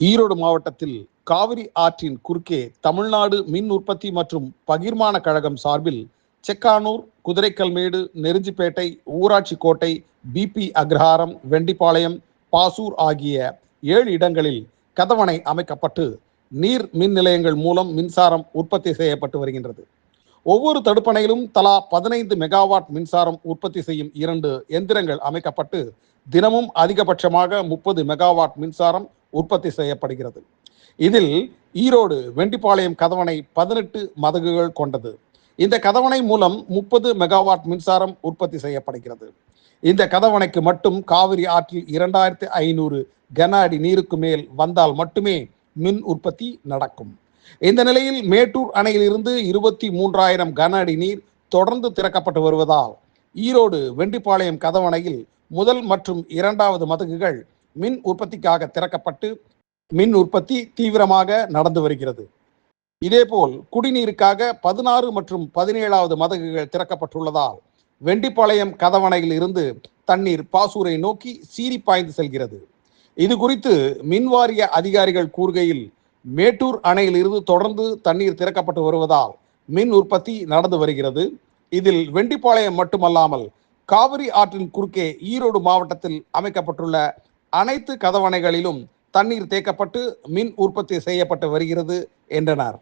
ஈரோடு மாவட்டத்தில் காவிரி ஆற்றின் குறுக்கே தமிழ்நாடு மின் உற்பத்தி மற்றும் பகிர்மான கழகம் சார்பில் செக்கானூர் குதிரைக்கல்மேடு நெருஞ்சிப்பேட்டை ஊராட்சி கோட்டை பிபி அக்ரஹாரம் வெண்டிப்பாளையம் பாசூர் ஆகிய ஏழு இடங்களில் கதவணை அமைக்கப்பட்டு நீர் மின் நிலையங்கள் மூலம் மின்சாரம் உற்பத்தி செய்யப்பட்டு வருகின்றது. ஒவ்வொரு தடுப்பணையிலும் தலா பதினைந்து மெகாவாட் மின்சாரம் உற்பத்தி செய்யும் இரண்டு எந்திரங்கள் அமைக்கப்பட்டு தினமும் அதிகபட்சமாக முப்பது மெகாவாட் மின்சாரம் உற்பத்தி செய்யப்படுகிறது. இதில் ஈரோடு வெண்டிப்பாளையம் கதவணை பதினெட்டு மதகுகள் கொண்டது. இந்த கதவணை மூலம் முப்பது மெகாவாட் மின்சாரம் உற்பத்தி செய்யப்படுகிறது. இந்த கதவணைக்கு மட்டும் காவிரி ஆற்றில் இரண்டாயிரத்தி ஐநூறு கன அடி நீருக்கு மேல் வந்தால் மட்டுமே மின் உற்பத்தி நடக்கும். இந்த நிலையில் மேட்டூர் அணையிலிருந்து இருபத்தி மூன்றாயிரம் கன அடி நீர் தொடர்ந்து திறக்கப்பட்டு வருவதால் ஈரோடு வெண்டிப்பாளையம் கதவணையில் முதல் மற்றும் இரண்டாவது மதகுகள் மின் உற்பத்திக்காக திறக்கப்பட்டு மின் உற்பத்தி தீவிரமாக நடந்து வருகிறது. இதேபோல் குடிநீருக்காக பதினாறு மற்றும் பதினேழாவது மதகுகள் திறக்கப்பட்டுள்ளதால் வெண்டிப்பாளையம் கதவணையில் இருந்து தண்ணீர் பாசூரை நோக்கி சீறி பாய்ந்து செல்கிறது. இது குறித்து மின்வாரிய அதிகாரிகள் கூறுகையில் மேட்டூர் அணையில் இருந்து தொடர்ந்து தண்ணீர் திறக்கப்பட்டு வருவதால் மின் உற்பத்தி நடந்து வருகிறது. இதில் வெண்டிப்பாளையம் மட்டுமல்லாமல் காவிரி ஆற்றின் குறுக்கே ஈரோடு மாவட்டத்தில் அமைக்கப்பட்டுள்ள அனைத்து கதவணைகளிலும் தண்ணீர் தேக்கப்பட்டு மின் உற்பத்தி செய்யப்பட்டு வருகிறது என்றனர்.